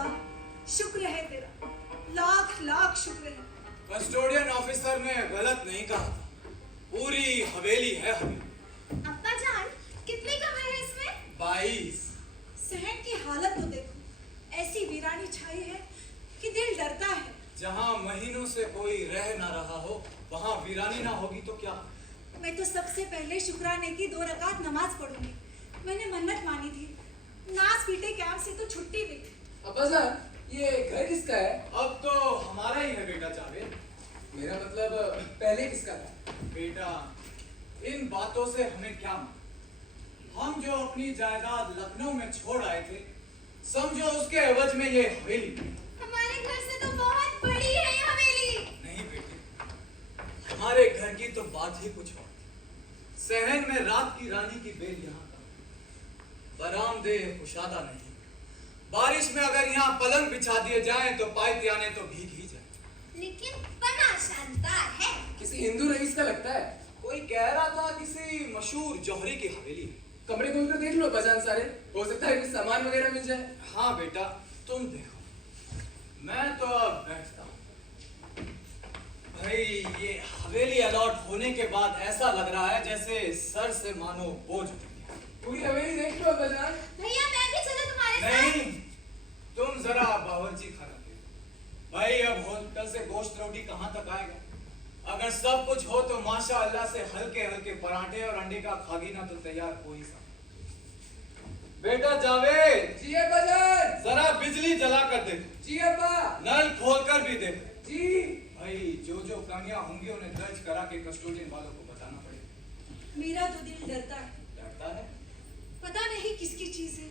खुदा, शुक्र है तेरा, लाख लाख शुक्र है। कस्टोडियन ऑफिसर ने गलत नहीं कहा था, पूरी हवेली है हवेली। अब्बा जान, कितने कमरे हैं इसमें? 22। सहन की हालत तो देखो, ऐसी वीरानी छाई है कि दिल डरता है। जहाँ महीनों से कोई रह ना रहा हो, वहाँ वीरानी ना होगी तो क्या? मैं तो सबसे पहले शुक्राने की 2 रकात नमाज पढ़ूंगी। मैंने मन्नत मानी थी, नाच पीटे कैंप से तो छुट्टी भी थी। अब्बा जान, ये घर किसका है? अब तो हमारा ही है बेटा जावेद। मेरा मतलब पहले किसका था? बेटा, इन बातों से हमें क्या मतलब? हम जो अपनी जायदाद लखनऊ में छोड़ आए थे, समझो उसके एवज में ये हवेली। हमारे घर से तो बहुत बड़ी है ये हवेली। नहीं बेटे, हमारे घर की तो बात ही कुछ और थी। सहन में रात की रानी की बेल यहाँ का बरामदे कुशादा नहीं। बारिश में अगर यहाँ पलंग बिछा दिए जाएं तो पायतियाने तो भीग ही जाए। लेकिन बना शानदार है। किसी हिंदू रईस का लगता है। कोई कह रहा था किसी मशहूर जौहरी की हवेली है। कमरे खोल कर देख लो अब्बा जान सारे, हो सकता है कुछ सामान वगैरह मिल जाए। हाँ बेटा, तुम देखो, मैं तो अब बैठता हूँ। भाई, ये हवेली अलॉट होने के बाद ऐसा लग रहा है जैसे सर से मानो बोझ उतर गया। पूरी हवेली देख लो अब्बा जान। भैया मैं भी चलूं तुम्हारे साथ? नहीं, तुम जरा बावर्ची खाना देखो। भाई, अब होटल से गोश्त रोटी कहाँ तक आएगा? अगर सब कुछ हो तो माशाअल्लाह से हल्के हल्के पराठे और अंडे का खागीना तो तैयार हो ही सकता। बेटा जावेद, जी अब्बा जान। जरा बिजली जला कर देखो। जी अब्बा। नल खोल कर भी देखो। जी। भाई, जो जो कमियां होंगी उन्हें दर्ज करा के कस्टोडियन वालों को बताना पड़ेगा। मेरा तो दिल डरता है। डरता है? पता नहीं किसकी चीज है,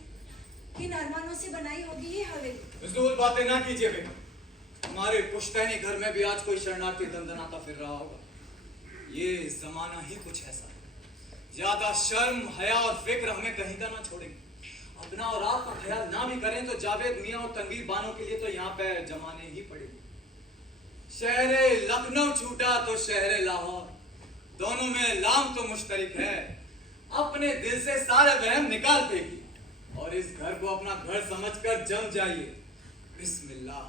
किन अरमानों से बनाई होगी ये हवेली। फिजूल बातें ना कीजिए बेटा। हमारे पुश्तैनी घर में भी आज कोई शरणार्थी दंदनाता फिर रहा होगा। ये जमाना ही कुछ ऐसा है। ज्यादा शर्म, हया और फिक्र हमें कहीं का ना छोड़ेंगे। अपना और आपका ख्याल ना भी करें तो जावेद मियां और तनवीर बानो के लिए तो यहाँ पे जमाने ही पड़ेगी। शहरे लखनऊ छूटा तो शहरे लाहौर, दोनों में लाम तो मुश्तरिक है। अपने दिल से सारे वहम निकाल देगी और इस घर को अपना घर समझकर जम जाइए। बिस्मिल्लाह।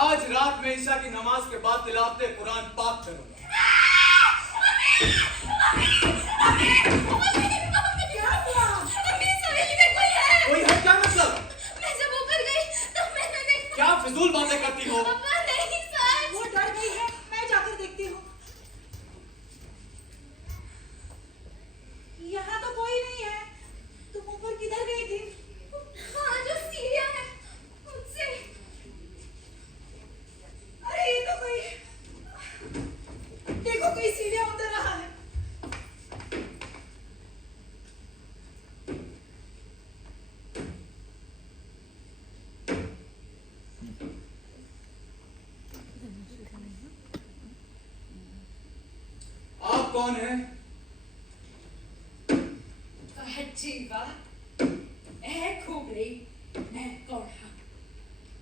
आज रात में ईशा की नमाज के बाद तिलावत कुरान पाक करूंगा। क्या हुआ? इस हवेली में कोई है। कोई है क्या मतलब? मैं जब ऊपर गई तो मैंने देखा। क्या फिजूल बातें करती हो? अब्बा नहीं, सच। वो डर गई है, मैं जाकर देखती हूँ। यहाँ तो कोई नहीं है। तुम ऊपर किधर गई थी? हाँ, जो सीढ़ियाँ हैं उनसे। अरे ये तो कोई, देखो कोई सीढ़ियाँ उतर रहा है। आप कौन हैं? जीवा ऐ खूबड़ी मैं कौन हाँ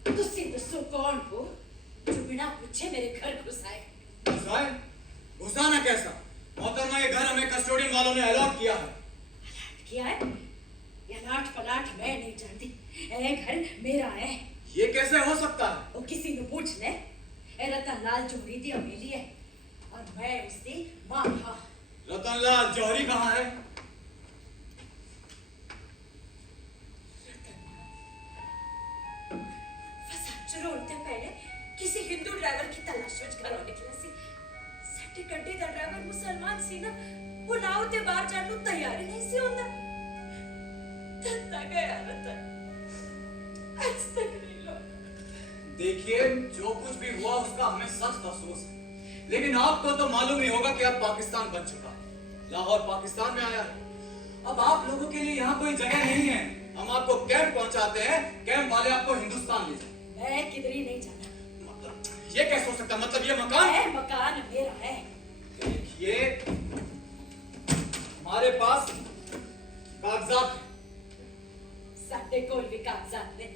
तुसी दसो कौन हो जो बिना पूछे मेरे घर घुस आए? घुसाना कैसा? मोहतरमा, ये घर हमें कस्टोडियन वालों ने अलॉट किया है। अलॉट किया है? ये लाट पलाट मैं नहीं जानती। ऐ घर मेरा है। ये कैसे हो सकता है? वो किसी ने पूछ ले। ए रतनलाल जौहरी दी हवेली है और मैं उसकी मां हाँ। रतनलाल जौहरी कहाँ है? रोते पहले किसी हिंदू ड्राइवर की तलाश में घरों निकला सी। सट्टे कड्डे दा ड्राइवर मुसलमान सी ना, वो नाव ते बाहर जाने को तैयार ही नहीं सी होंदा। तत्ता गया रतन, आज तक नहीं लौटा। देखिए, जो कुछ भी हुआ उसका हमें सख्त अफसोस है, लेकिन आपको तो मालूम ही होगा कि अब पाकिस्तान बन चुका है। लाहौर पाकिस्तान में आया है। अब आप लोगों के लिए यहाँ कोई जगह नहीं है। हम आपको कैंप पहुंचाते हैं, कैंप वाले आपको हिंदुस्तान ले जाए। मैं किधर ही नहीं जाना। मतलब ये कैसे हो सकता है? मतलब ये मकान है, मकान मेरा है। देखिए, हमारे पास कागजात हैं। साडे कोल भी कागजात ने।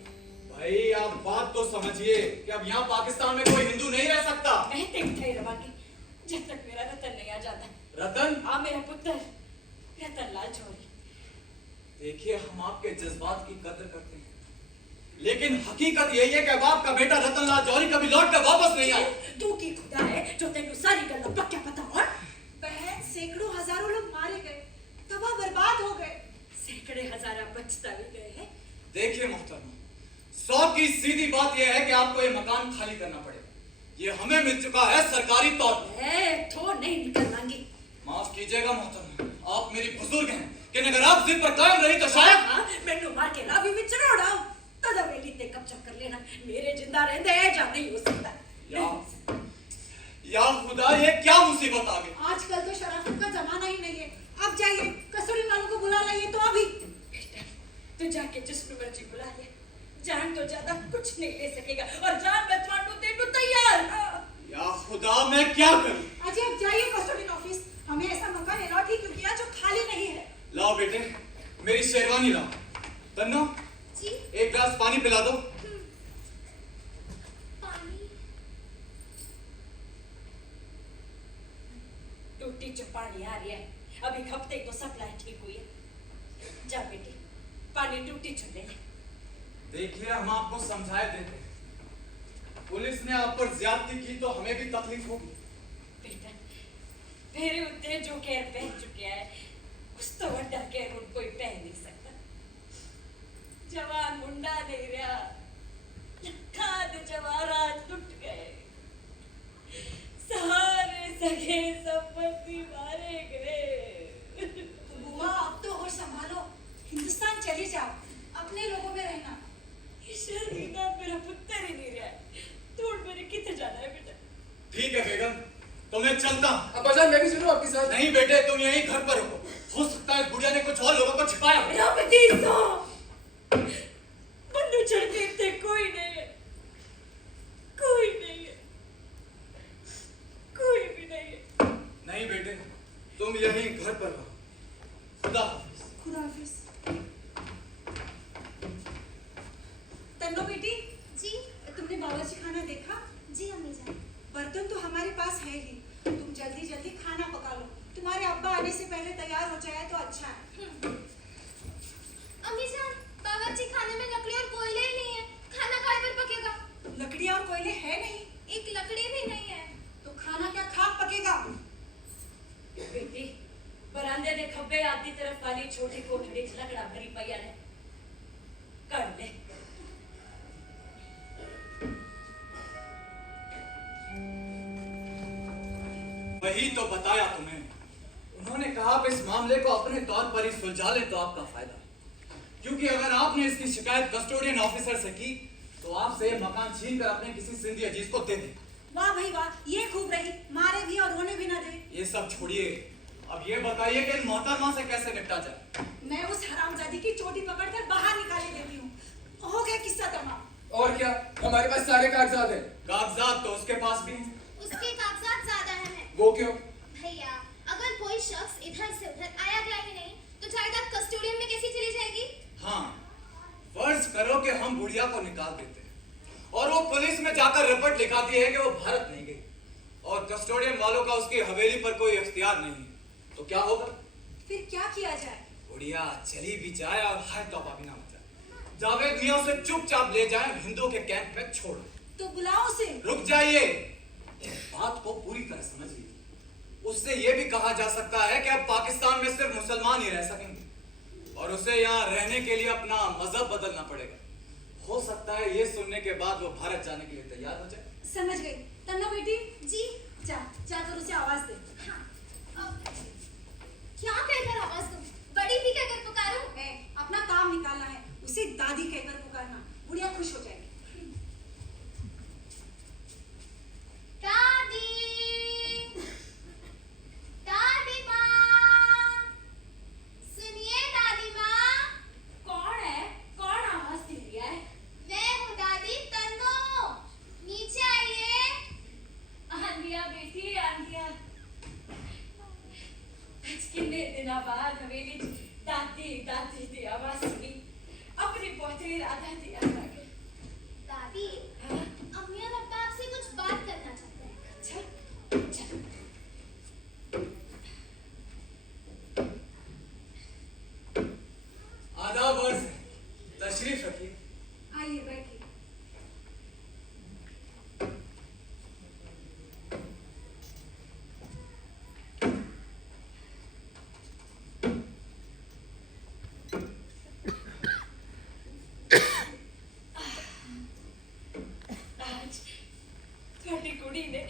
भाई, आप बात तो समझिए कि अब यहाँ पाकिस्तान में कोई हिंदू नहीं रह सकता। मैं देखते ही रवांगी जब तक मेरा रतन नहीं आ जाता। रतन? हाँ, मेरा पुत्र रतनलाल जौहरी। देखिए, हम आपके जज्बात की कदर करते हैं, लेकिन हकीकत यही है कि अब आपका बेटा रतनलाल जौहरी कभी लौट कर वापस नहीं आया। तू की खुदा है जो तेनू सारी गल्ला पक्का पता हो। बहन सैकड़ों हजारों लोग मारे गए, तबाह बर्बाद हो गए। सैकड़े हजारा बचता भी गए हैं। देखिए मोहतरमा, 100 की सीधी बात यह है कि आपको ये मकान खाली करना पड़ेगा। ये हमें मिल चुका है सरकारी तौर पर। थो नहीं निकल लांगी। माफ कीजिएगा मोहतरमा, आप मेरी बुजुर्ग हैं कि अगर आप जिद पर कायम रही तो शायद हाँ, मैनू मार के रावी में चढ़ाओ तद हवेली ते कब्जा कर लेना। मेरे जिंदा रहते हैं जा नहीं हो सकता। या खुदा, ये क्या मुसीबत आ गई। आजकल तो शराफत का जमाना ही नहीं है। अब जाइए, कस्तूरी वालों को बुला लाइए तो अभी। बेटा तू जाके जिसको मर्जी बुला ले, जान तो ज्यादा कुछ नहीं ले सकेगा और जान बचवाने को तेनू तैयार। या खुदा, मैं क्या करूं। अजय अब जाइए कस्तूरी ऑफिस, हमें ऐसा मकान अलॉट ही क्यों किया जो खाली नहीं है। लाओ बेटे, मेरी शेरवानी लाओ। तन्नो, जी एक गिलास पानी पिला दो। पानी टूटी चपानी आ रही है। अब एक हफ्ते तो सप्लाई ठीक हुई है। जा बेटी पानी टूटी चले ले। देखिए, हम आपको समझाए देते हैं, पुलिस ने आप पर ज्यादती की तो हमें भी तकलीफ होगी। बेटा मेरे उत्ते जो केयर पहन चुके हैं उस तो वड्डा केयर उन कोई पहन नहीं सकता। जवान मुंडा नहीं रहा, खाद जवाहरात लुट गए, सारे सगे संपत्ति मारे गए। बुआ अब तो होश संभालो, हिंदुस्तान चली जाओ, अपने लोगों में रहना। शर्मिंदा मेरा पुत्र ही नहीं रहा है। तोड़ मेरे कितने जाना है बेटा। ठीक है बेगम, तो मैं चलता हूँ। अब्बाजान मैं भी चलूं आपके साथ? नहीं बेटे, तुम यहीं घर पर रहो। हो सकता है इस बुढ़िया ने कुछ और लोगों को छिपाया हो। रामती सो मन्नू चढ़ते थे कोई नहीं है, कोई नहीं है, कोई भी नहीं है। नहीं बेटे, तुम यहीं घर पर रहो। खुदा हाफिज। खुदा हाफिज। तन्नो बेटी, जी तुमने बावर्ची खाना देखा? जी अम्मी जान। बर्तन तो हमारे पास है ही, तुम जल्दी जल्दी खाना पका लो। तुम्हारे अब्बा आने से पहले तैयार हो जाए तो अच्छा है। अम्मी जान बावर्ची खाने में लकड़ी और कोयले ही नहीं है, खाना काय पर पकेगा? लकड़ी और कोयले है नहीं एक लकड़ी भी नहीं है। तो खाना क्या खाक पकेगा? बेटी बरामदे ने खब्बे आधी तरफ वाली छोटी कोठड़ी च लकड़ा भरी पया है, कर ले। वही तो बताया तुम्हें, उन्होंने कहा आप इस मामले को अपने तौर पर ही सुलझा लें तो आपका फायदा, क्योंकि अगर आपने इसकी शिकायत कस्टोडियन ऑफिसर से की तो आपसे ये मकान छीन कर अपने किसी सिंधी अजीज को दे दें। वाह भाई वाह, ये खूब रही, मारे भी और रोने भी ना दे। ये सब छोड़िए, अब ये बताइए कि इन मोहतरमा से कैसे निपटा जाए। मैं उस हरामजादी की चोटी पकड़कर बाहर निकाले देती हूँ। हो गया किस्सा तमाम। और क्या, हमारे पास सारे कागजात हैं। कागजात तो उसके पास भी हैं। उसके कागजात ज्यादा हैं। वो क्यों? भैया अगर कोई शख्स इधर से उधर आया गया ही नहीं तो जायदाद कस्टोडियन में कैसी चली जाएगी? हाँ, फर्ज करो कि हम बुढ़िया को निकाल देते हैं और वो पुलिस में जाकर रिपोर्ट लिखाती है कि वो भारत नहीं गई और कस्टोडियन वालों का उसकी हवेली पर कोई इख्तियार नहीं है, तो क्या होगा? फिर क्या किया जाए? बुढ़िया चली भी जाए और हाय तौबा भी ना हो जाए। जावेद मियां उसे चुपचाप ले जाए हिंदुओं के कैंप में छोड़। तो बुलाओ उसे। रुक जाइए, इस बात को पूरी तरह समझ लीजिए। उससे यह भी कहा जा सकता है कि अब पाकिस्तान में सिर्फ मुसलमान ही रह सकेंगे और उसे यहाँ रहने के लिए अपना मजहब बदलना पड़ेगा। हो सकता है ये सुनने के बाद वो भारत जाने के लिए तैयार हो जाए। समझ गई। तन्नो बेटी, जी जाकर उसे आवाज दे। हाँ। क्या कहकर आवाज दूं? बड़ी भी कहकर पुकारूं? अपना काम निकालना है, उसे दादी कहकर पुकारना, बुढ़िया खुश हो जाएगी। दादी दादी माँ, सुनिए दादी माँ। कौन है? कौन आवाज दे रहा है? मैं हूँ दादी तन्नो, नीचे आइए। आंधिया बेटी आंधिया, कितने दिनों बाद हवेली दादी दादी की आवाज सुनी। अपनी पोतरी राधा की याद आ गई। दादी हाँ? अम्मी और अब्बा आपसे कुछ बात करना चाहते हैं। अच्छा अच्छा। आदाब और तशरीफ रखिए। आइए बैठ। अपनी कुड़ी ने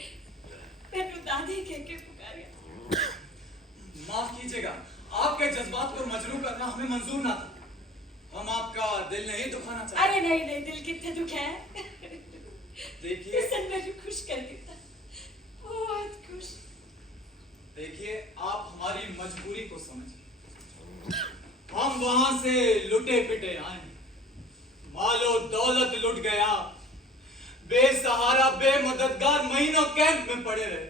मैनू दादी कह के पुकारिया। माफ कीजिएगा, आपके जज्बात को मजरू करना हमें मंजूर ना था। हम आपका दिल नहीं दुखाना चाहते। अरे नहीं नहीं, दिल कितने दुख है। देखिए किसन मैंने खुश कर दिया, बहुत खुश। देखिए, आप हमारी मजबूरी को समझिए। हम वहां से लुटे पिटे आए, मालो दौलत लुट गया, बेसहारा बेमददगार महीनों कैंप में पड़े रहे,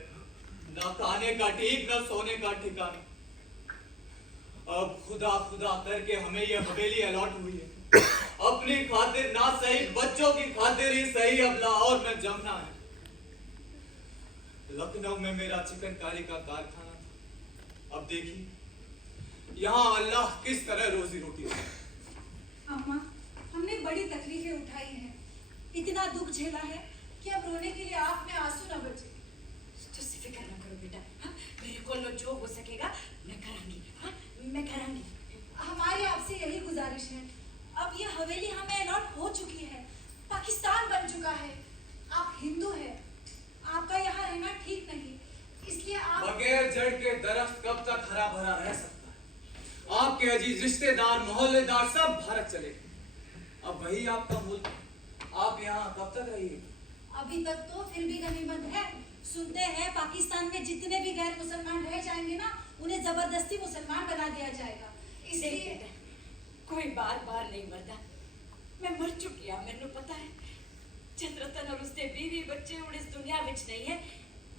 ना खाने का ठीक ना सोने का ठिकाना। अब खुदा खुदा करके हमें यह हवेली अलॉट हुई है। अपनी खातिर ना सही, बच्चों की खातिर ही सही, अब लाहौर में जमना है। लखनऊ में मेरा चिकनकारी का कारखाना था, अब देखिए यहाँ अल्लाह किस तरह रोजी रोटी दे। अम्मा, हमने बड़ी तकलीफें उठाई हैं, इतना दुख झेला है कि अब रोने के लिए आंख में आंसू न बचे। तुसी फिक्र ना करो बेटा, हाँ? मेरे को जो हो सकेगा मैं करांगी, हाँ? मैं करांगी। हमारी आपसे यही गुजारिश है, अब ये हवेली हमें अलॉट हो चुकी है, पाकिस्तान बन चुका है। आप हिंदू हैं, आपका यहाँ रहना ठीक नहीं, इसलिए आप बगैर जड़ के दरख्त कब तक हरा भरा रह सकता है? आपके अजीज रिश्तेदार मोहल्लेदार सब भारत चले गए, अब वही आपका मुल्क, आप यहाँ कब तक रहिए? अभी तक तो फिर भी गनीमत है। सुनते हैं पाकिस्तान में जितने भी गैर मुसलमान रह जाएंगे ना, उन्हें जबरदस्ती मुसलमान बना दिया जाएगा। देख इसलिए बेटा, कोई बार बार नहीं मरता। मैं मर चुकी हूं, मैनू पता है। चंद्रतन और उसके बीवी बच्चे उड़ इस दुनिया विच नहीं है।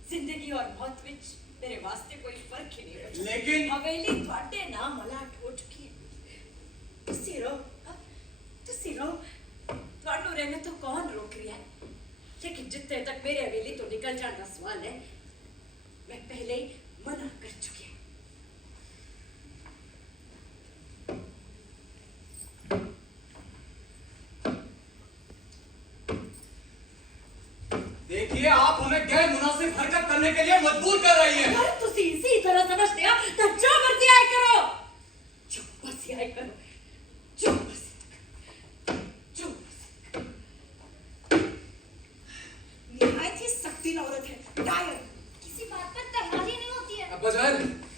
जिंदगी और मौत विच मेरे वास्ते कोई फर्क ही नहीं बचा। लेकिन हवेली ਤੁਹਾਡੇ नाम अलाट हो चुकी है। तुसी रहो, हाँ? तुसी रहो, ਤੁਹਾਨੂੰ रहने तो कौन रोक रहा है? लेकिन जितने तक मेरे हवेली तो निकल जाने का सवाल है, मैं पहले ही मना कर चुकी हूँ। देखिए, आप हमें गैर मुनासिब हरकत करने के लिए मजबूर कर रही हैं। अगर तुसी इसी तरह समझते हो तो जो मर्जी आए करो, जो मर्जी आए करो, जो मर्जी, जो मर्जी। निहायत ही सख्ती औरत है, डायर। किसी बात पर तैयारी नहीं होती है। अब्बाजान,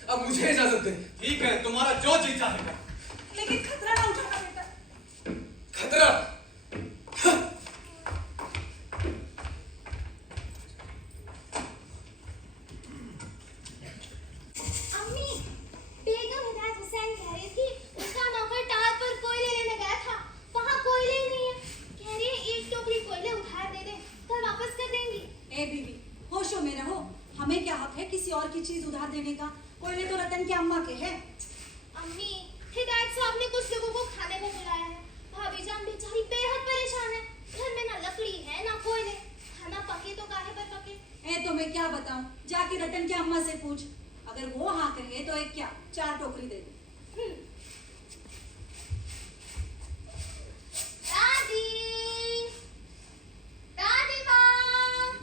अब मुझे इजाजत दें। ठीक है, तुम्हारा जो जी चाहेगा। लेकिन खतरा ना उठाना बेटा। खतरा? अम्मी, बेगम हिदायत हुसैन कह रही थी उसका नौकर टार पर कोयले लेने गया था, वहाँ कोयले ही नहीं है। कह रही है एक टोकरी कोयले उधार दे दे, कल वापस कर देंगी। ए बीवी, होशो में रहो। हमें क्या हक है किसी और की चीज उधार देने का? कोयले तो रतन की अम्मा के हैं। अम्मी, हिदायत साहब ने कुछ लोगों को खाने को बुलाया है। भाभी जान बेचारी बेहद परेशान है। घर में ना लकड़ी है ना कोयले, खाना पके तो काहे पर पके। ए तो मैं क्या बताऊं, जाके रतन की अम्मा से पूछ। अगर वो हाँ कहे तो एक क्या 4 टोकरी दे दे। दादी, दादी माँ,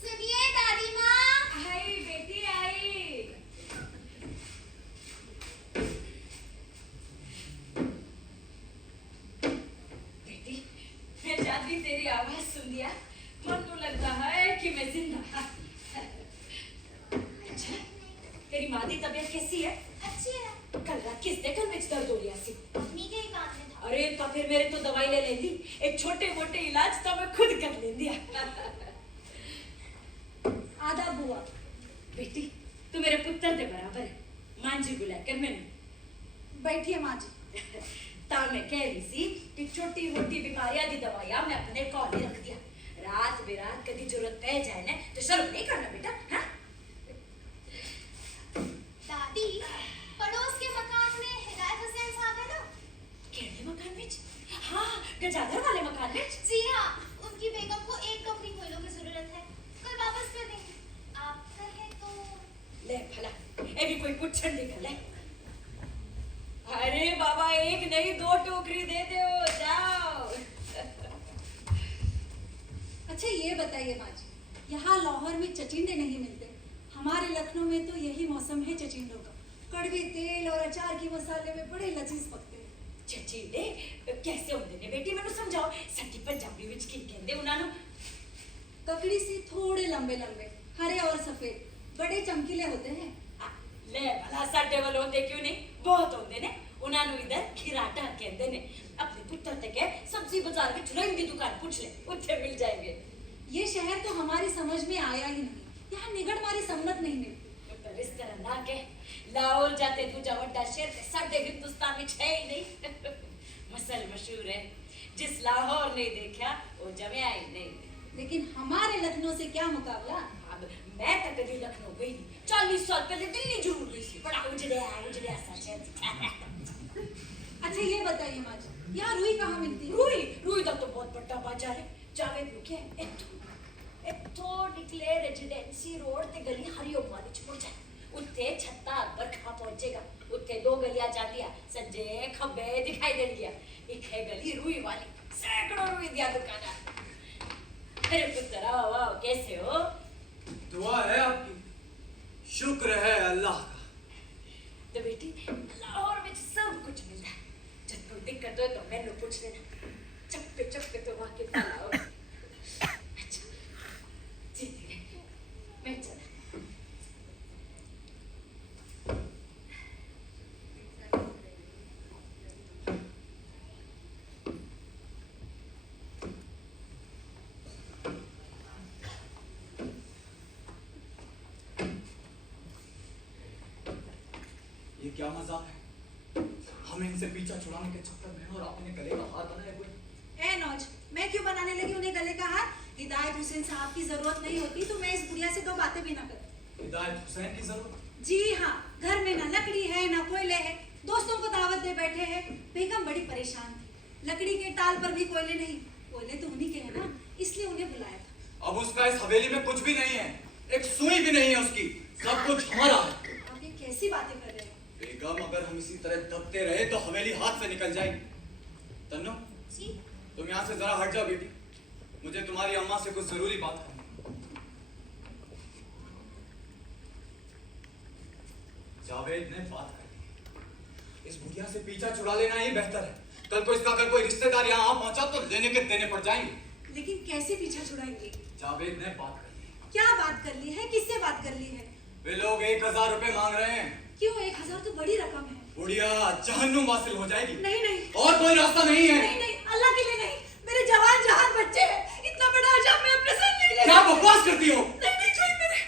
सुनिए दादी माँ। आई बेटी आई। बेटी, मैं जब भी तेरी आवाज सुन लिया, मन को लगता है कि मैं जिंदा। अच्छा, तेरी माँ की तबीयत कैसी है? अच्छी है, कल रात किसने कल में दर्द हो रहा सी? अम्मी के ही कान में था। अरे तो फिर मेरे तो दवाई ले लेंदी, एक छोटे मोटे इलाज तो मैं खुद कर लेंदी। आधा बुआ। बेटी, तू मेरे पुत्र के बराबर है। मां जी बुला कर मैंने बैठिए माँ जी। ता मैं कह रही सी कि छोटी मोटी बीमारियां दी दवाइयां मैं अपने कॉल ही रख दिया। रात बेरात कभी जरूरत पै जाए ना तो शर्म नहीं करना बेटा, हाँ? दादी, पड़ोस के मकान में हिदायत हुसैन साहब है ना? केड़े मकान में? हाँ, गजाधर वाले मकान में। जी हाँ, उनकी बेगम को एक टोकरी कोयलों की जरूरत है, कल वापस कर देंगे। आप कहें तो। ले भला, ये भी कोई पुछन निकल है। अरे बाबा, एक नहीं 2 टोकरी दे दो, जाओ। अच्छा ये बताइए माँ जी, यहाँ लाहौर में चचिंडे नहीं मिलते। हमारे लखनऊ में तो यही मौसम है चचिंडों का। कड़वे तेल और अचार के मसाले में बड़े लजीज पकते हैं। चचीडे कैसे होंदे ने बेटी, मैनू समझाओ। सच्ची पंजाबी विच की कहंदे उन्हां नू? ककड़ी से थोड़े लंबे लंबे, हरे और सफेद, बड़े चमकीले होते हैं। ले भला साडे वाल होंदे क्यों नहीं, बहुत होंदे ने। उन्हां इधर खिराटा कहते ने। अपने पुत्र ते के सब्जी बाजार में रंग की दुकान पूछ ले, उत्थे मिल जाएंगे। ये शहर तो हमारी समझ में आया ही नहीं, यहाँ निगड़ मारी सम्मत नहीं मिलती। पर इस तरह ना के लाहौर जाते दूजा वड्डा शहर ते साडे हिंदुस्तान में है ही नहीं। मसल मशहूर है, जिस लाहौर नहीं देखा वो जमे आई नहीं। लेकिन हमारे लखनऊ से क्या मुकाबला। अब मैं तो कभी लखनऊ गई नहीं, 40 साल पहले दिल्ली जरूर गई थी। बड़ा उजड़िया सा शहर। अच्छा ये बताइए माँ जी, यहाँ रुई कहाँ मिलती है? रुई का तो बहुत बड़ा बाजार है। जावेद रुके इतो निकले रेजिडेंसी रोड ते गली हरिओम वाली छोड़ जाए, उत्ते छत्ता अकबर खा पहुंचेगा। उत्ते 2 गलियां जातिया सज्जे खब्बे दिखाई दे गया। एक है गली रुई वाली, सैकड़ों रुई दिया दुकानदार। अरे पुत्र आओ आओ, कैसे हो? दुआ है आपकी, शुक्र है अल्लाह का। तो बेटी लाहौर में सब कुछ मिलता है। जब कोई दिक्कत हो तो मैंने पूछ लेना, चप्पे चप्पे तो वहां के लाहौर। अच्छा जीती रहे, मैं चला। ये क्या मजाक है? हम इनसे पीछा छुड़ाने के चक्कर में और आपने गले का हार बनाया कोई। ए नौज, मैं क्यों बनाने लगी उन्हें गले का हार? हिदायत हुसैन साहब की जरूरत नहीं होती तो मैं इस बुढ़िया से 2 बातें भी ना करती। हिदायत हुसैन की जरूरत? जी हाँ, घर में ना लकड़ी है ना कोयले है, दोस्तों को दावत दे बैठे हैं। बेगम बड़ी परेशान थी, लकड़ी के टाल पर भी कोयले नहीं, कोयले तो उन्हीं के हैं ना, इसलिए उन्हें बुलाया था। अब उसका इस हवेली में कुछ भी नहीं है, एक सुई भी नहीं है उसकी, सब कुछ हमारा है। आप ये कैसी बातें कर रहे हैं? बेगम अगर हम इसी तरह दबते रहे तो हवेली हाथ से निकल जाएगी। तन्नो जी तुम यहाँ से जरा हट जाओ बेटी, मुझे तुम्हारी अम्मा से कुछ जरूरी बात करनी है। जावेद ने बात कर ली, इस बुढ़िया से पीछा छुड़ा लेना ही बेहतर है। कल को इसका अगर कोई रिश्तेदार यहाँ आ पहुंचा तो लेने के देने पड़ जाएंगे। लेकिन कैसे पीछा छुड़ाएंगे? जावेद ने बात कर ली। क्या बात कर ली है, किससे बात कर ली है? वे लोग 1000 रुपए मांग रहे हैं। क्यों? 1000 तो बड़ी रकम है। बुढ़िया जहन्नुम वासिल हो जाएगी। नहीं नहीं और कोई रास्ता नहीं है। नहीं नहीं, अल्लाह के लिए नहीं, मेरे जवान जहान बच्चे हैं, इतना बड़ा अजाब मैं अपने सर नहीं ले क्या बकवास करती हो? नहीं नहीं छोड़ मेरे,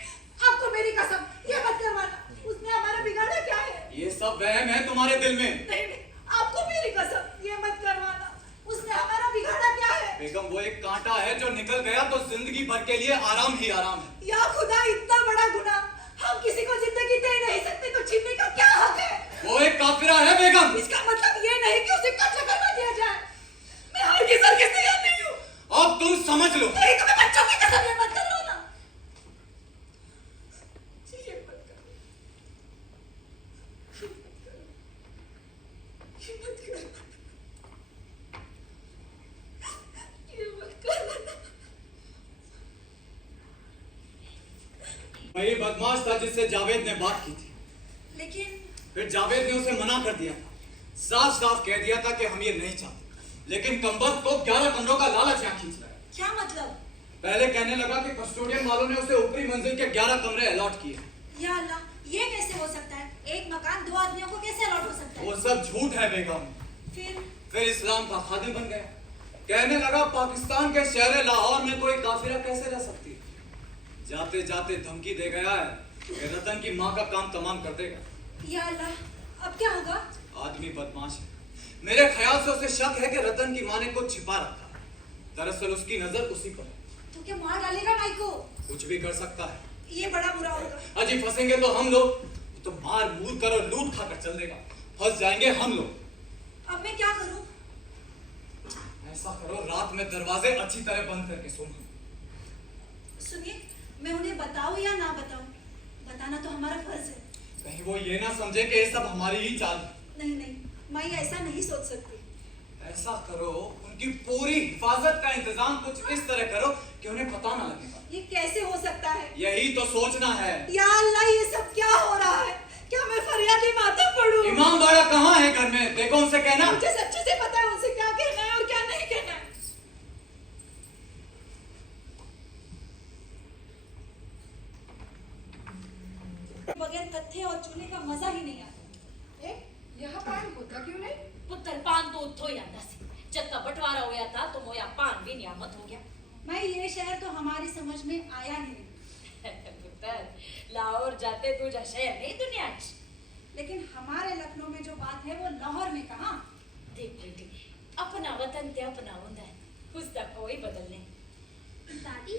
आपको मेरी कसम, ये मत करवाना। उसने हमारा बिगाड़ा क्या है? ये सब वहम है तुम्हारे दिल में। नहीं नहीं, आपको मेरी कसम, ये मत करवाना। उसने हमारा बिगाड़ा क्या है? बेगम वो एक कांटा है जो निकल गया तो जिंदगी भर के लिए आराम ही आराम है। या खुदा, इतना बड़ा गुनाह हम किसी को जिंदगी दे नहीं सकते तो छीनने का क्या हक है? वो एक काफिरा है बेगम। इसका मतलब ये नहीं कि उसे कत्ल करवा दिया जाए। मैं हरगिज़ हरगिज़ तैयार नहीं हूँ। अब तुम समझ लो। नहीं तुम्हें बच्चों की कसम, ये मत करवाना। ये मत करो, ये मत करो, ये मत करो। वही बदमाश था जिससे जावेद ने बात की थी। लेकिन फिर जावेद ने उसे मना कर दिया था, साफ साफ कह दिया था कि हम ये नहीं चाहते। लेकिन कमबख्त को 11 कमरों का लालच यहाँ खींच रहा है। क्या मतलब? पहले कहने लगा कि कस्टोडियन वालों ने उसे ऊपरी मंजिल के 11 कमरे अलॉट किए। या अल्लाह, ये कैसे हो सकता है? एक मकान 2 आदमियों को कैसे अलॉट हो सकता है? वो सब झूठ है बेगम। फिर इस्लाम का खादिम बन गया। कहने लगा पाकिस्तान के शहर लाहौर में कोई काफिरा कैसे रह सकती है। जाते जाते धमकी दे गया है कि रतन की माँ का काम तमाम कर देगा। या अल्लाह, अब क्या होगा? आदमी बदमाश है, मेरे ख्याल से उसे शक है कि रतन की माँ ने कुछ छिपा रखा है। दरअसल उसकी नजर उसी पर है। तो क्या मार डालेगा भाई को? कुछ भी कर सकता है। ये बड़ा बुरा होगा। अजी फंसेंगे तो हम लोग, तो मार मूर कर और लूट खाकर चल देगा। फंस जाएंगे हम लोग। अब मैं क्या करूं? ऐसा करो, रात में दरवाजे अच्छी तरह बंद करके सोना। सुनिए, मैं उन्हें बताऊं या ना बताऊं? बताना तो हमारा फर्ज है। कहीं वो ये ना समझे कि ये सब हमारी ही चाल है। नहीं नहीं, मैं ऐसा नहीं सोच सकती। ऐसा करो, उनकी पूरी हिफाजत का इंतजाम कुछ इस तरह करो कि उन्हें पता ना लगे। ये कैसे हो सकता है? यही तो सोचना है। या अल्लाह, ये सब क्या हो रहा है? क्या मैं फरियादी माता पढ़ूं? इमाम बाड़ा कहाँ है घर में? देखो उनसे कहना। मुझे सच्चे से पता है उनसे क्या कहना है और क्या नहीं कहना है। बगैर कत्थे और चूल्हे का मजा ही नहीं आता। यहाँ पान होता क्यों नहीं? पुत्र पान तो उतो ही आंदा सी जब का बंटवारा होया था तो मोया पान भी नियामत हो गया। मैं ये शहर तो हमारी समझ में आया ही नहीं। पुत्र लाहौर जाते तू जा शहर नहीं दुनिया च। लेकिन हमारे लखनऊ में जो बात है वो लाहौर में कहाँ। देख बेटी अपना वतन ते अपना होता है उसका कोई बदल नहीं। दादी,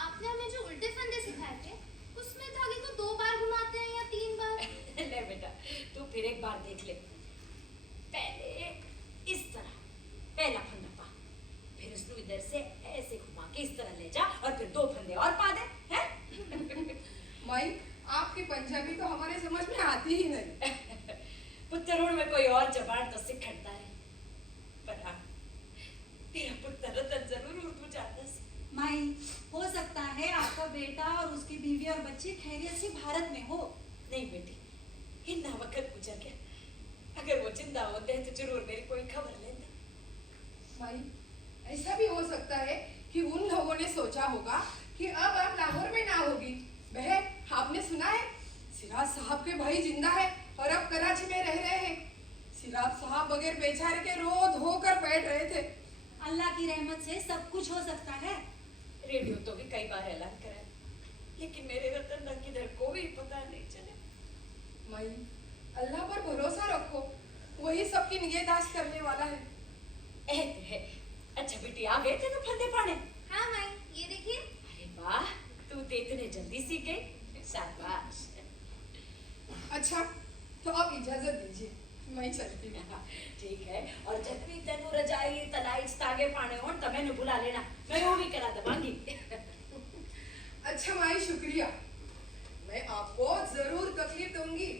आपने हमें जो उल्टे फंदे सिखाए थे उसमें धागे को 2 बार घुमाते हैं या 3 बार? ले बेटा तू फिर एक बार देख ले। पहले इस तरह पहला फंदा पा, फिर उसको इधर से ऐसे घुमा के इस तरह ले जा और फिर 2 फंदे और पा दे हैं? माई, आपकी पंजाबी तो हमारे समझ में आती ही नहीं। पुत्र में कोई और जबान तो सिखता है पर हाँ तेरा पुत्र रतन जरूर उर्दू जानता सी। माई, हो सकता है आपका बेटा और उसकी बीवी और बच्चे खैरियत से भारत में हो। नहीं बेटी इतना वक्त गुजर गया, अगर वो जिंदा होते हैं तो जरूर मेरी कोई खबर लेते। माई, ऐसा भी हो सकता है कि उन लोगों ने सोचा होगा कि अब आप लाहौर में ना होगी। बहन, आपने सुना है सिराज साहब के भाई जिंदा है और अब कराची में रह रहे हैं। सिराज साहब बगैर बेचारे के रो धोकर बैठ रहे थे। अल्लाह की रहमत से सब कुछ हो सकता है। रेडियो तो भी कई बार ऐलान करा लेकिन मेरे रतन का किधर कोई पता नहीं चले। माई, अल्लाह पर भरोसा रखो, वही सबकी निगहदाश्त करने वाला है। है। अच्छा बेटी आ गए तेरे फंदे पाने? हाँ माई, ये देखिए। अरे वाह तू तो इतने जल्दी सीख गई, शाबाश। अच्छा, तो अब इजाजत दीजिए, मैं चलती हूँ। ठीक है और जब भी तेनू रजाई तलाई तागे पाने हो तो मैंने बुला लेना, मैं वो भी करा दवांगी। अच्छा माई, शुक्रिया। मैं आपको जरूर तकलीफ दूंगी।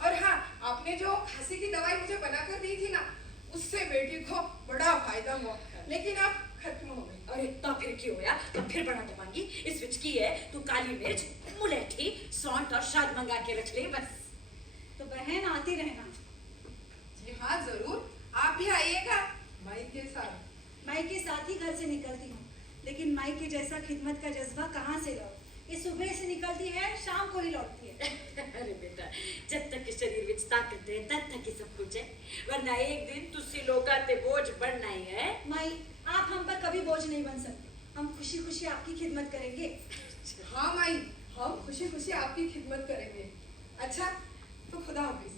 और हाँ, आपने जो खांसी की दवाई मुझे बनाकर दी थी ना, उससे बेटी को बड़ा फायदा हुआ, लेकिन अब खत्म हो गई। अरे तो फिर क्यों होया? तो फिर बना दवांगी। इस विच की है तू काली मिर्च, मुलेठी, सौंठ और शहद मंगा के रख ले बस। तो बहन आती रहना। जी हाँ, जरूर, आप भी आइएगा माई के साथ। माई के साथ ही घर से निकलती हूँ, लेकिन माई के जैसा खिदमत का जज्बा कहाँ से लाऊं? ये सुबह से निकलती है, शाम को ही लौटती है। अरे बेटा जब तक के शरीर विच ताकत है तब तक ही सब कुछ है, वरना एक दिन तुसी लोगा ते बोझ बढ़ना ही है। माई, आप हम पर कभी बोझ नहीं बन सकते। हम खुशी खुशी आपकी खिदमत करेंगे। हाँ माई, हम खुशी खुशी आपकी खिदमत करेंगे। अच्छा, तो खुदा हाफिज।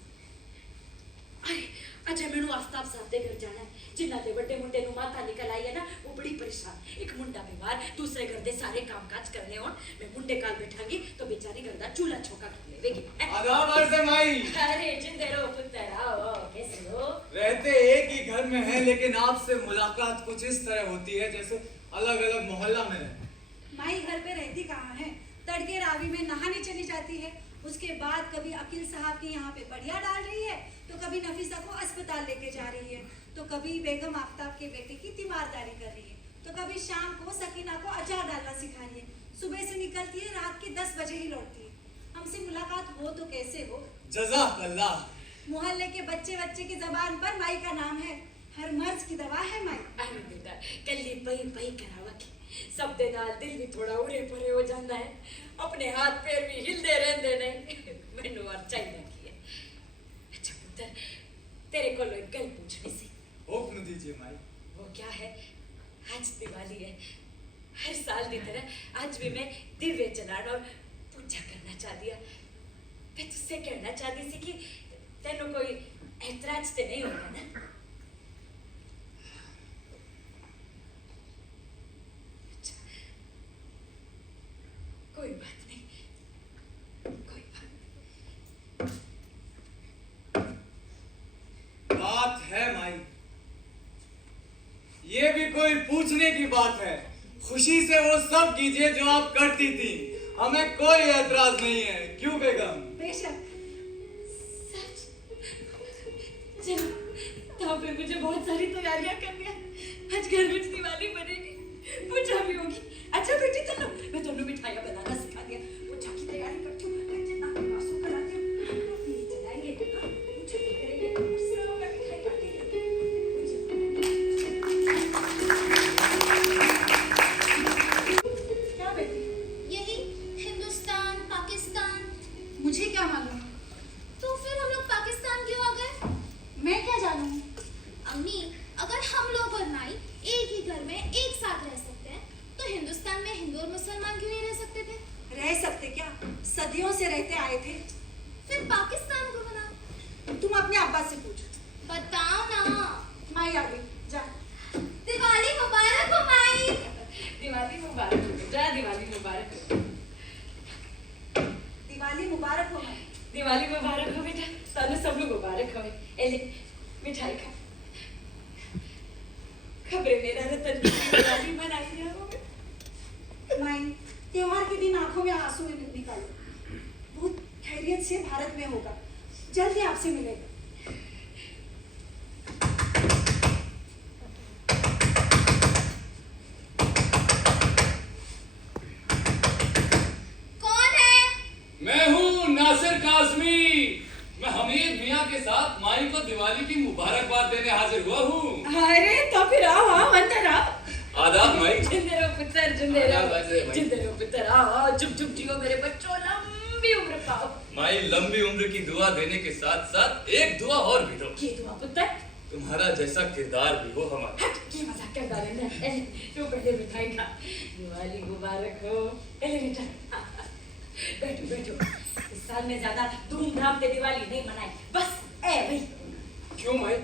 अरे अच्छा मैनू आफ्ताब साहब दे घर जाना है, जिन्ना दे बड़े मुंडे नु माता निकल आई है ना, वो बड़ी परेशान। एक मुंडा बीमार, दूसरे घर दे सारे कामकाज करने होन, मैं मुंडे काल बैठांगी तो बेचारी घर दा चूल्हा चौका कर लेवेगी। आदाब अर्ज़ माई। अरे जिंदे रहो पुत्र, आओ कैसे हो? रहते एक ही घर में हैं, लेकिन आपसे मुलाकात कुछ इस तरह होती है जैसे अलग अलग मोहल्ला में रहे। माई घर पे रहती कहाँ है? तड़के रावी में नहाने चली जाती है, उसके बाद कभी अकील साहब के यहाँ पे बढ़िया डाल रही है, तो कभी नफीसा को अस्पताल लेके जा रही है, तो कभी बेगम आफ्ताब के बेटे की तीमारदारी कर रही है, तो कभी शाम को सकीना को अचार डालना सिखा रही है। सुबह से निकलती है, रात के 10 बजे ही लौटती है। हमसे मुलाकात हो तो कैसे हो? जज़ाकल्लाह। मोहल्ले के बच्चे बच्चे की जबान पर माई का नाम है, हर मर्ज की दवा है माई। अरे बेटा कल्ली पई पई करावा की सब दे नाल दिल भी थोड़ा उरे परे हो जाता है, अपने हाथ पैर भी हिलदे रहंदे नहीं। मैनू और चाहिए की है। अच्छा पुत्र तेरे को एक गल पूछनी सी। हुक्म दीजिए माई। वो क्या है, आज दिवाली है, हर साल की तरह आज भी मैं दिव्य जलाना और पूजा करना चाह दिया। मैं तुझसे कहना चाहती सी कि तेनों कोई ऐतराज ते नहीं होगा ना? अच्छा, कोई बात नहीं, कोई बात नहीं। बात है माई, ये भी कोई पूछने की बात है। खुशी से वो सब कीजिए जो आप करती थी, हमें कोई ऐतराज नहीं है। क्यों बेगम? बेशक। सच? चलो तो फिर मुझे बहुत सारी तैयारियां करनी है। आज घर में दिवाली बनेगी, पूजा भी होगी। अच्छा बेटी चलो मैं तुम्हें मिठाइयां बनाना सिखा दिया, पूजा की तैयारी करती हूँ, मैं जितना आंसू कराती हूँ, ये चलाएंगे, हाँ, पूजा भी करेंगे, उससे होगा मिठाई काटेंगे, क्या बेटी? यही हिंदुस्तान, पाकिस्तान। मुझे क्या मालूम। तो फिर हम लोग पाकिस्तान क्यों आ गए? मैं क्या जानूं? अम्मी, अगर हम लोग और माई एक ही घर में एक साथ रह सकते हैं, तो हिंदुस्तान में हिंदू और मुसलमान क्यों नहीं रह सकते थे? रह सकते क्या? सदियों से रहते आए थे। फिर पाकिस्तान को बना? तुम अपने अब्बा से पूछो। बताओ ना। माई आ गई, जा। दिवाली मुबारक हो माई। दिवाली मुबारक हो बेटा, दिवाली मुबारक हो। दिवाली मुबारक हो माई। दिवाली मुबारक हो बेटा, सानू सब लोग मुबारक हो। ए ले मिठाई खा। खबरें मेरा रतन की दिवाली मनाई रहो। माई, त्योहार के दिन आंखों में आंसू निकालो। बहुत खैरियत से भारत में होगा, जल्दी आपसे मिलेगा। कौन है? मैं हूँ नासिर काज़मी। मैं हमीद मियाँ के साथ माई को दिवाली की मुबारकबाद देने हाजिर हुआ हूँ। अरे तो फिर आओ आओ अंदर आओ। आदाब माई। जिंदे रहो पुत्र, जिंदे आदाब वैसे रहो, भाई। जिंदे रहो पुत्र। आओ आओ, चुप चुप जियो मेरे बच्चों, लंबी उम्र पाओ। माई लंबी उम्र की दुआ देने के साथ साथ एक दुआ और भी दो। ये दुआ पुत्र। तुम्हारा जैसा किरदार भी हो हमारा। हट, ये मजाक कर डाले ना। तू पहले मिठाई खा। दिवाली मुबारक हो। ले बेटा, बैठो बैठो। इस साल में ज्यादा धूमधाम से दिवाली नहीं मनाई, बस ए भाई। क्यों माई,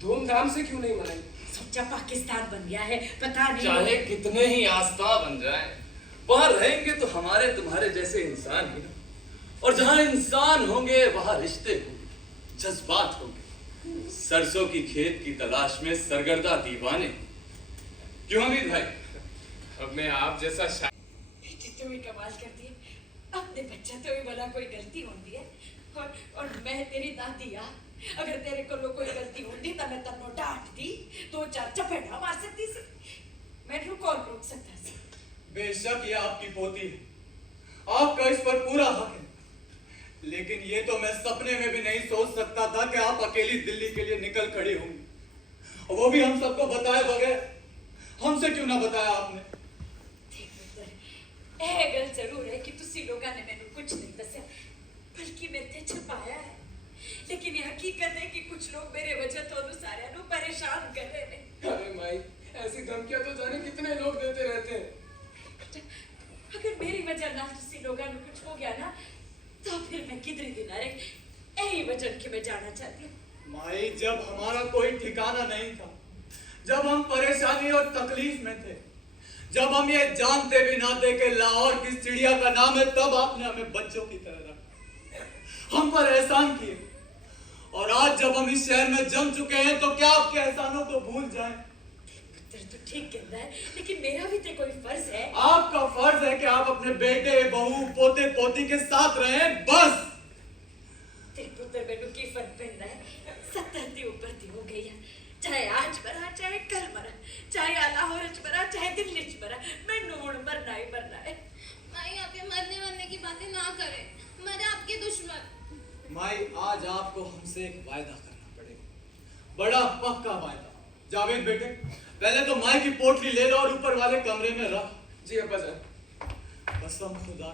धूमधाम से क्यों नहीं मनाई? सोचा पाकिस्तान बन गया है, पता नहीं। चाहे कितने ही आस्था बन जाए, वहाँ रहेंगे तो हमारे तुम्हारे जैसे इंसान ही ना। और जहाँ इंसान होंगे वहाँ रिश्ते होंगे, जज्बात होंगे। सरसों की खेत की तलाश में सरगर्दा दीवाने। क्यों हमीद भाई? अब मैं आप जैसा बेटी तू भी कमाल करती है। अपने बच्चा तो भी भला कोई गलती होती है। और मैं तेरी दादी आ, अगर तेरे को कोई गलती होती तो मैं तन्नो डांट दी, दो चार चपेटा मार सकती सी। मैं तू कौन रोक सकता सी? बेशक ये आपकी पोती है, आपका इस पर पूरा हक है। लेकिन ये तो मैं सपने में भी नहीं सोच सकता था कि आप अकेली दिल्ली के लिए निकल खड़ी होंगी, और वो भी हम सबको बताए बगैर। हमसे क्यों ना बताया आपने? देख पुत्र, ਇਹ ਗੱਲ ਜ਼ਰੂਰ है कि ਤੁਸੀਂ ਲੋਕਾਂ ਨੇ ਮੈਨੂੰ ਕੁਝ नहीं ਦੱਸਿਆ, बल्कि मेरे से छुपाया है। लेकिन ये हकीकत है कि कुछ लोग मेरे वजह तो सारे नु परेशान कर रहे हैं। अरे माई, ऐसी धमकियां तो जाने कितने लोग देते रहते हैं। अगर मेरी वजह ना तुसी लोगों को कुछ हो गया ना, तो फिर मैं किधर भी ना रही। यही वजह कि मैं जाना चाहती हूँ। माई, जब हमारा कोई ठिकाना नहीं था, जब हम परेशानी और तकलीफ में थे, जब हम ये जानते भी ना थे कि लाहौर किस चिड़िया का नाम है, तब आपने हमें बच्चों की तरह रखा, हम पर एहसान किए। और आज जब हम इस शहर में जम चुके हैं, तो क्या आपके एहसानों को भूल जाएं? पुत्र तो ठीक कहता है, लेकिन मेरा भी तो कोई फर्ज है। आपका फर्ज है कि आप अपने बेटे, बहू, पोते, पोती के साथ रहें, बस। तेरे पुत्र मैनू की फर्क पैंदा है। 70 दी ऊपर दी हो गई है, चाहे आज मरा चाहे कल मरा, चाहे लाहौर च मरा चाहे दिल्ली च मरा, मैनू हुण मरना ही मरना है। माई, आप ये मरने की बातें ना करें, मरे आपके दुश्मन। माई, आज आपको हमसे एक वायदा करना पड़ेगा, बड़ा पक्का वायदा। जावेद बेटे, पहले तो माई की पोटली ले लो और ऊपर वाले कमरे में रख। जी अब्बा जान। कसम खुदा,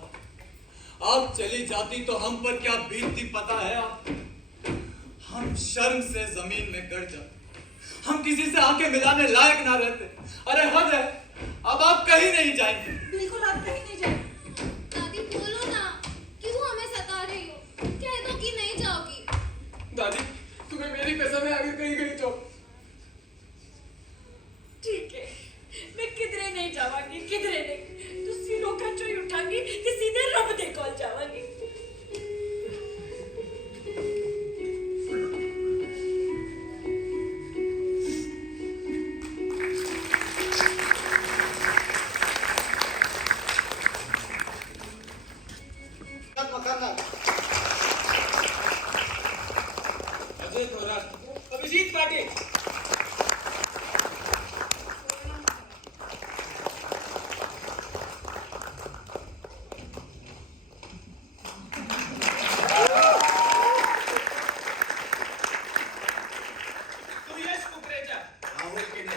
आप चली जाती तो हम पर क्या बीतती पता है आप? हम शर्म से जमीन में गड़ जाते, हम किसी से आंखें मिलाने लायक ना रहते। अरे हद है, अब आप कहीं नहीं जाएंगे। बिल्कुल आप कहीं नहीं जाएंगे। दादी बोलो ना, क्यों हमें सता रही हो? कह दो कि नहीं जाओगी। दादी, तुम्हें मेरी कसम है, अगर कहीं गई तो। ठीक है, मैं किधरे नहीं जावांगी, किधरे नहीं। तुसी लोकां चों ही उठांगी ते सीधे रब दे कोल जावांगी। अजय थोरात, अभिजीत पाटिल। सुयश कुकरेजा, राहुल किन्ने,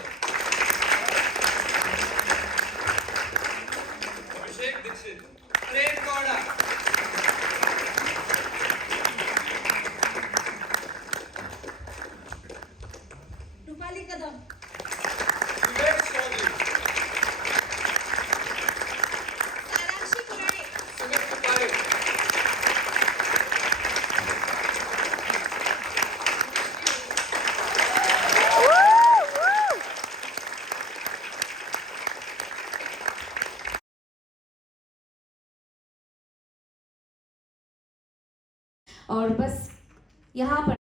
अभिषेक दीक्षित, प्रेम गौड़ा, और बस यहाँ पर